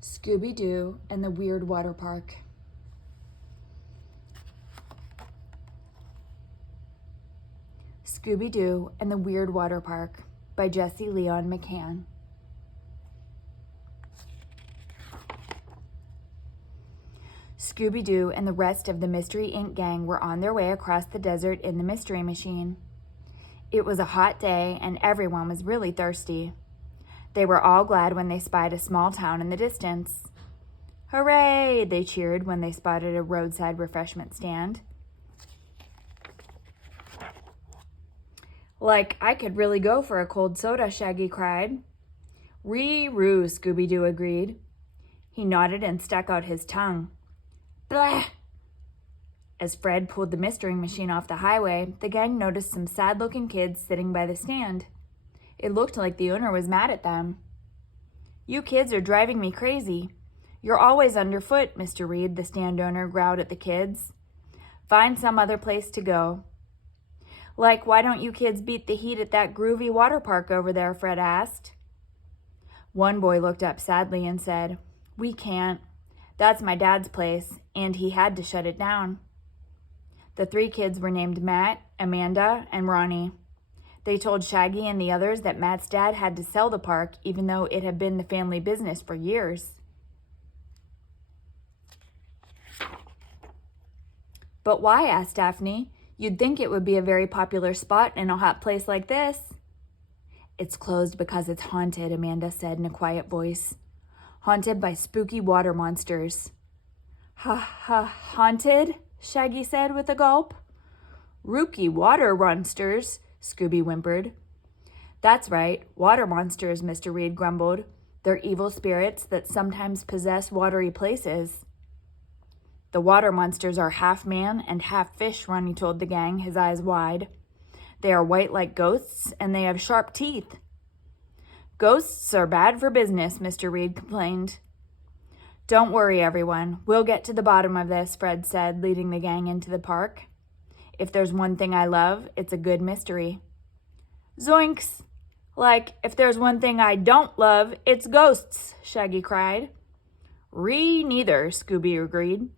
Scooby-Doo and the Weird Water Park. Scooby-Doo and the Weird Water Park by Jesse Leon McCann. Scooby-Doo and the rest of the Mystery Inc. gang were on their way across the desert in the Mystery Machine. It was a hot day and everyone was really thirsty. They were all glad when they spied a small town in the distance. Hooray! They cheered when they spotted a roadside refreshment stand. Like, I could really go for a cold soda, Shaggy cried. Ree-roo, Scooby-Doo agreed. He nodded and stuck out his tongue. Blah! As Fred pulled the Mystery Machine off the highway, the gang noticed some sad-looking kids sitting by the stand. It looked like the owner was mad at them. You kids are driving me crazy. You're always underfoot, Mr. Reed, the stand owner growled at the kids. Find some other place to go. Like, why don't you kids beat the heat at that groovy water park over there, Fred asked. One boy looked up sadly and said, We can't. That's my dad's place, and he had to shut it down. The three kids were named Matt, Amanda, and Ronnie. They told Shaggy and the others that Matt's dad had to sell the park, even though it had been the family business for years. But why? Asked Daphne. You'd think it would be a very popular spot in a hot place like this. It's closed because it's haunted, Amanda said in a quiet voice. Haunted by spooky water monsters. Haunted? Shaggy said with a gulp. Rookie water monsters, Scooby whimpered. That's right, water monsters, Mr. Reed grumbled. They're evil spirits that sometimes possess watery places. The water monsters are half man and half fish, Ronnie told the gang, his eyes wide. They are white like ghosts, and they have sharp teeth. Ghosts are bad for business, Mr. Reed complained. Don't worry, everyone. We'll get to the bottom of this, Fred said, leading the gang into the park. If there's one thing I love, it's a good mystery. Zoinks! Like, if there's one thing I don't love, it's ghosts, Shaggy cried. Neither, Scooby agreed.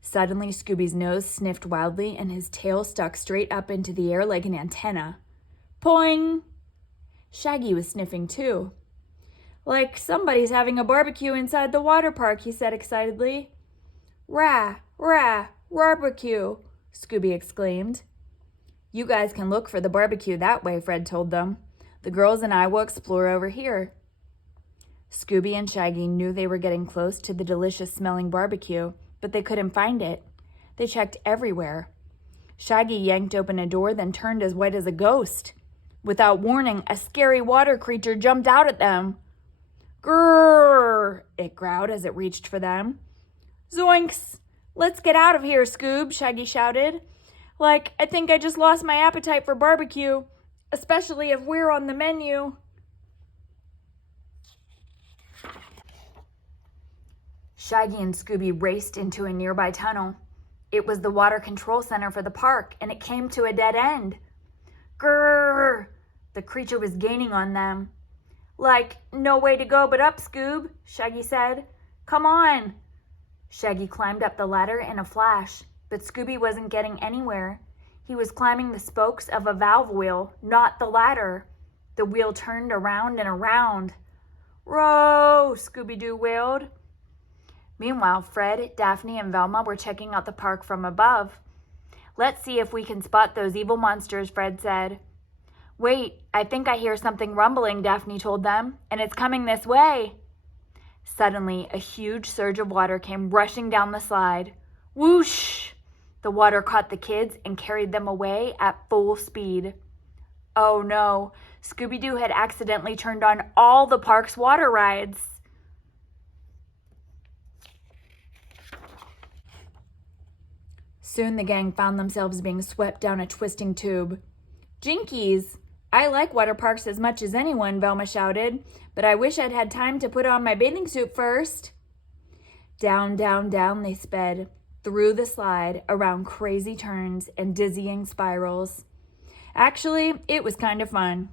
Suddenly, Scooby's nose sniffed wildly and his tail stuck straight up into the air like an antenna. Poing! Shaggy was sniffing too. Like somebody's having a barbecue inside the water park, he said excitedly. Rah, rah, barbecue, Scooby exclaimed. You guys can look for the barbecue that way, Fred told them. The girls and I will explore over here. Scooby and Shaggy knew they were getting close to the delicious-smelling barbecue, but they couldn't find it. They checked everywhere. Shaggy yanked open a door, then turned as white as a ghost. Without warning, a scary water creature jumped out at them. Grrr! It growled as it reached for them. Zoinks! Let's get out of here, Scoob, Shaggy shouted. Like, I think I just lost my appetite for barbecue, especially if we're on the menu. Shaggy and Scooby raced into a nearby tunnel. It was the water control center for the park, and it came to a dead end. Grrr! The creature was gaining on them. Like, no way to go but up, Scoob, Shaggy said. Come on! Shaggy climbed up the ladder in a flash, but Scooby wasn't getting anywhere. He was climbing the spokes of a valve wheel, not the ladder. The wheel turned around and around. Row! Scooby-Doo wailed. Meanwhile, Fred, Daphne, and Velma were checking out the park from above. Let's see if we can spot those evil monsters, Fred said. Wait, I think I hear something rumbling, Daphne told them, and it's coming this way. Suddenly, a huge surge of water came rushing down the slide. Whoosh! The water caught the kids and carried them away at full speed. Oh no, Scooby-Doo had accidentally turned on all the park's water rides. Soon the gang found themselves being swept down a twisting tube. Jinkies! I like water parks as much as anyone, Velma shouted, but I wish I'd had time to put on my bathing suit first. Down, down, down they sped, through the slide, around crazy turns and dizzying spirals. Actually, it was kind of fun.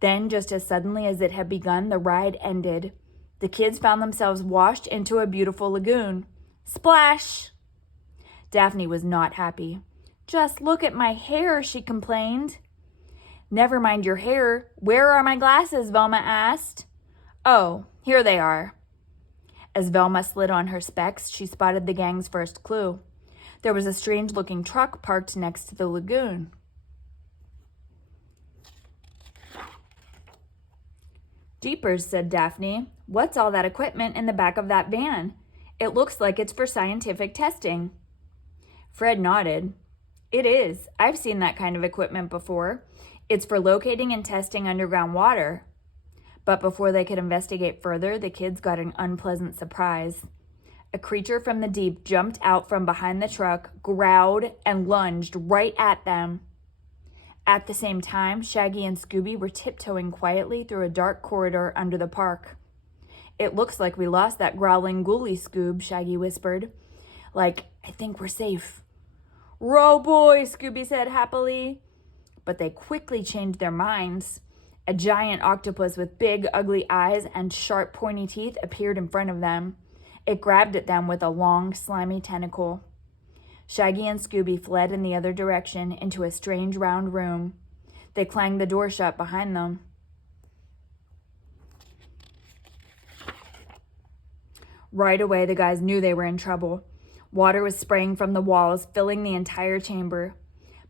Then, just as suddenly as it had begun, the ride ended. The kids found themselves washed into a beautiful lagoon. Splash! Daphne was not happy. "Just look at my hair," she complained. "Never mind your hair. Where are my glasses?" Velma asked. "Oh, here they are." As Velma slid on her specs, she spotted the gang's first clue. There was a strange-looking truck parked next to the lagoon. "Jeepers," said Daphne. "What's all that equipment in the back of that van? It looks like it's for scientific testing." Fred nodded. "It is. I've seen that kind of equipment before. It's for locating and testing underground water." But before they could investigate further, the kids got an unpleasant surprise. A creature from the deep jumped out from behind the truck, growled, and lunged right at them. At the same time, Shaggy and Scooby were tiptoeing quietly through a dark corridor under the park. "It looks like we lost that growling ghoulie, Scoob," Shaggy whispered. "Like, I think we're safe." "Row boy," Scooby said happily. But they quickly changed their minds. A giant octopus with big, ugly eyes and sharp, pointy teeth appeared in front of them. It grabbed at them with a long, slimy tentacle. Shaggy and Scooby fled in the other direction into a strange round room. They clanged the door shut behind them. Right away, the guys knew they were in trouble. Water was spraying from the walls, filling the entire chamber.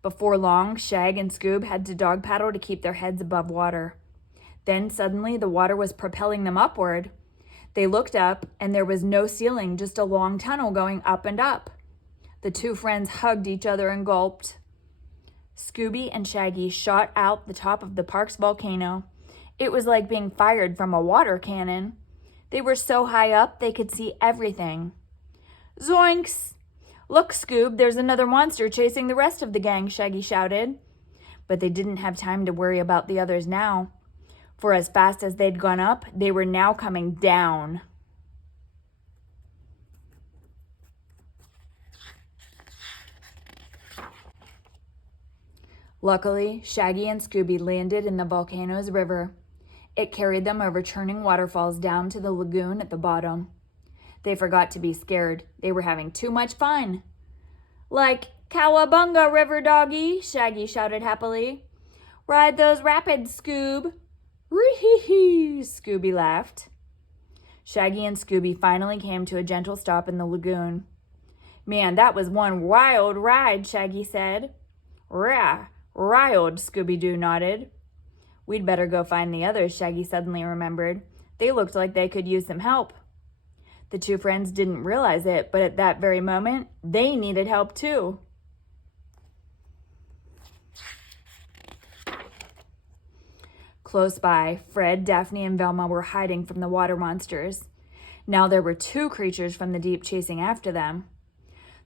Before long, Shag and Scoob had to dog paddle to keep their heads above water. Then suddenly, the water was propelling them upward. They looked up, and there was no ceiling, just a long tunnel going up and up. The two friends hugged each other and gulped. Scooby and Shaggy shot out the top of the park's volcano. It was like being fired from a water cannon. They were so high up they could see everything. "Zoinks! Look, Scoob, there's another monster chasing the rest of the gang," Shaggy shouted. But they didn't have time to worry about the others now. For as fast as they'd gone up, they were now coming down. Luckily, Shaggy and Scooby landed in the volcano's river. It carried them over churning waterfalls down to the lagoon at the bottom. They forgot to be scared. They were having too much fun. "Like Cowabunga, river doggy," Shaggy shouted happily. "Ride those rapids, Scoob." "Ree-hee-hee," Scooby laughed. Shaggy and Scooby finally came to a gentle stop in the lagoon. "Man, that was one wild ride," Shaggy said. "Rah, wild," Scooby-Doo nodded. "We'd better go find the others," Shaggy suddenly remembered. They looked like they could use some help. The two friends didn't realize it, but at that very moment, they needed help too. Close by, Fred, Daphne, and Velma were hiding from the water monsters. Now there were two creatures from the deep chasing after them.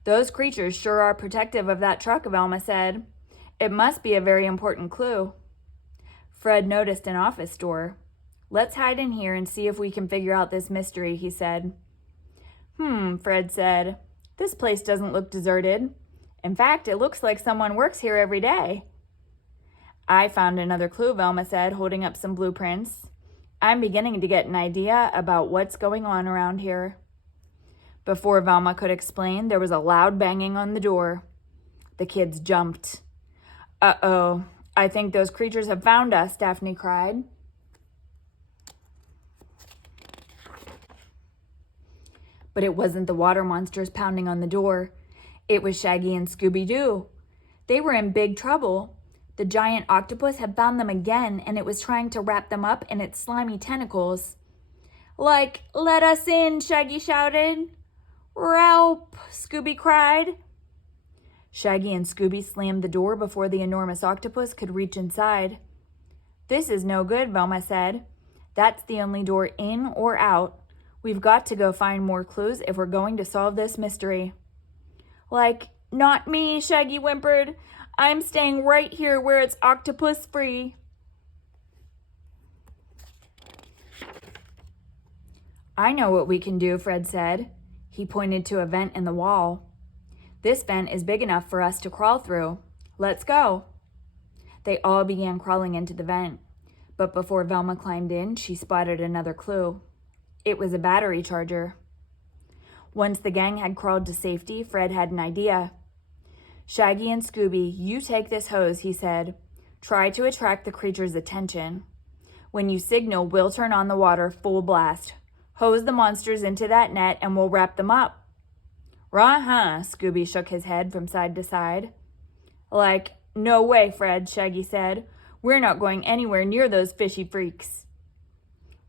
"Those creatures sure are protective of that truck," Velma said. "It must be a very important clue." Fred noticed an office door. "Let's hide in here and see if we can figure out this mystery," he said. Fred said. "This place doesn't look deserted. In fact, it looks like someone works here every day." "I found another clue," Velma said, holding up some blueprints. "I'm beginning to get an idea about what's going on around here." Before Velma could explain, there was a loud banging on the door. The kids jumped. "Uh-oh, I think those creatures have found us," Daphne cried. But it wasn't the water monsters pounding on the door. It was Shaggy and Scooby-Doo. They were in big trouble. The giant octopus had found them again, and it was trying to wrap them up in its slimy tentacles. "Like, let us in," Shaggy shouted. "Ralph," Scooby cried. Shaggy and Scooby slammed the door before the enormous octopus could reach inside. "This is no good," Velma said. "That's the only door in or out. We've got to go find more clues if we're going to solve this mystery." "Like, not me," Shaggy whimpered. "I'm staying right here where it's octopus free." "I know what we can do," Fred said. He pointed to a vent in the wall. "This vent is big enough for us to crawl through. Let's go." They all began crawling into the vent. But before Velma climbed in, she spotted another clue. It was a battery charger. Once the gang had crawled to safety, Fred had an idea. "Shaggy and Scooby, you take this hose," he said. "Try to attract the creature's attention. When you signal, we'll turn on the water full blast. Hose the monsters into that net and we'll wrap them up." "Huh?" Scooby shook his head from side to side. "Like, no way, Fred," Shaggy said. "We're not going anywhere near those fishy freaks."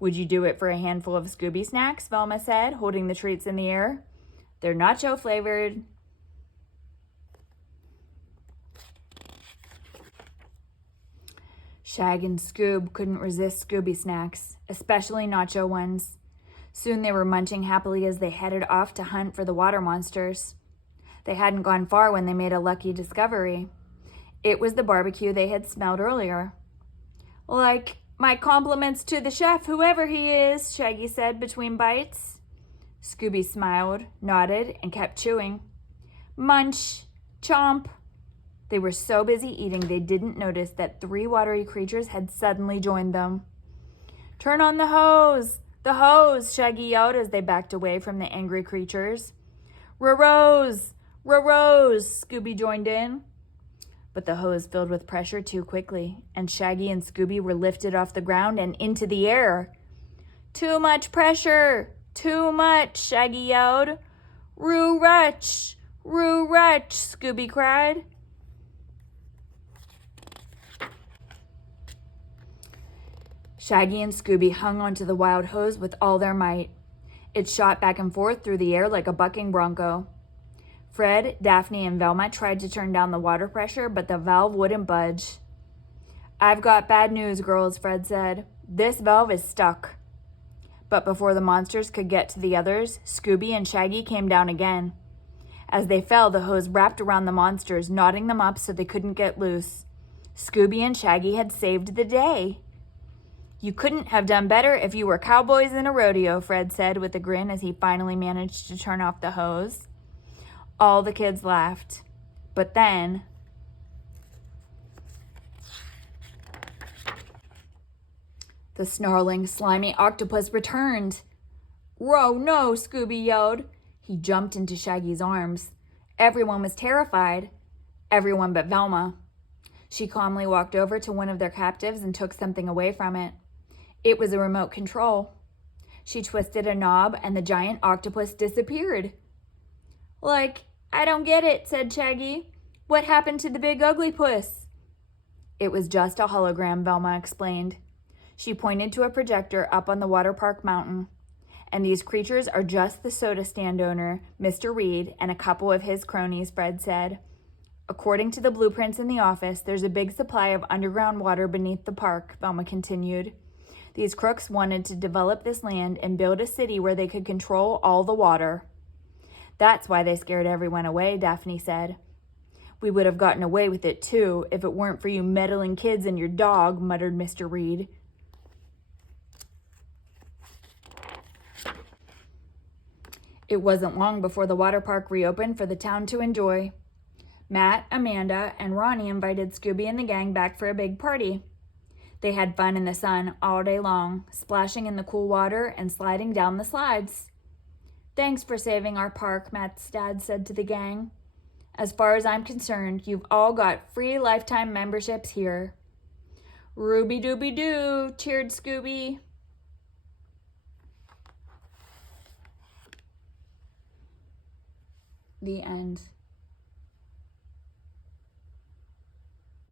"Would you do it for a handful of Scooby snacks?" Velma said, holding the treats in the air. "They're nacho flavored." Shag and Scoob couldn't resist Scooby snacks, especially nacho ones. Soon they were munching happily as they headed off to hunt for the water monsters. They hadn't gone far when they made a lucky discovery. It was the barbecue they had smelled earlier. "Like, my compliments to the chef, whoever he is," Shaggy said between bites. Scooby smiled, nodded, and kept chewing. "Munch, chomp." They were so busy eating they didn't notice that 3 watery creatures had suddenly joined them. "Turn on the hose! The hose!" Shaggy yelled as they backed away from the angry creatures. "Rose! Rose!" Scooby joined in. But the hose filled with pressure too quickly, and Shaggy and Scooby were lifted off the ground and into the air. "Too much pressure! Too much!" Shaggy yelled. "Roo-rutch! Roo-rutch!" Scooby cried. Shaggy and Scooby hung onto the wild hose with all their might. It shot back and forth through the air like a bucking bronco. Fred, Daphne, and Velma tried to turn down the water pressure, but the valve wouldn't budge. "I've got bad news, girls," Fred said. "This valve is stuck." But before the monsters could get to the others, Scooby and Shaggy came down again. As they fell, the hose wrapped around the monsters, knotting them up so they couldn't get loose. Scooby and Shaggy had saved the day. "You couldn't have done better if you were cowboys in a rodeo," Fred said with a grin as he finally managed to turn off the hose. All the kids laughed. But then, the snarling, slimy octopus returned. "Whoa, no!" Scooby yelled. He jumped into Shaggy's arms. Everyone was terrified. Everyone but Velma. She calmly walked over to one of their captives and took something away from it. It was a remote control. She twisted a knob and the giant octopus disappeared. "Like, I don't get it," said Shaggy. "What happened to the big ugly puss?" "It was just a hologram," Velma explained. She pointed to a projector up on the water park mountain. "And these creatures are just the soda stand owner, Mr. Reed, and a couple of his cronies," Fred said. "According to the blueprints in the office, there's a big supply of underground water beneath the park," Velma continued. "These crooks wanted to develop this land and build a city where they could control all the water." "That's why they scared everyone away," Daphne said. "We would have gotten away with it, too, if it weren't for you meddling kids and your dog," muttered Mr. Reed. It wasn't long before the water park reopened for the town to enjoy. Matt, Amanda, and Ronnie invited Scooby and the gang back for a big party. They had fun in the sun all day long, splashing in the cool water and sliding down the slides. "Thanks for saving our park," Matt's dad said to the gang. "As far as I'm concerned, you've all got free lifetime memberships here." "Ruby-dooby-doo," cheered Scooby. The end.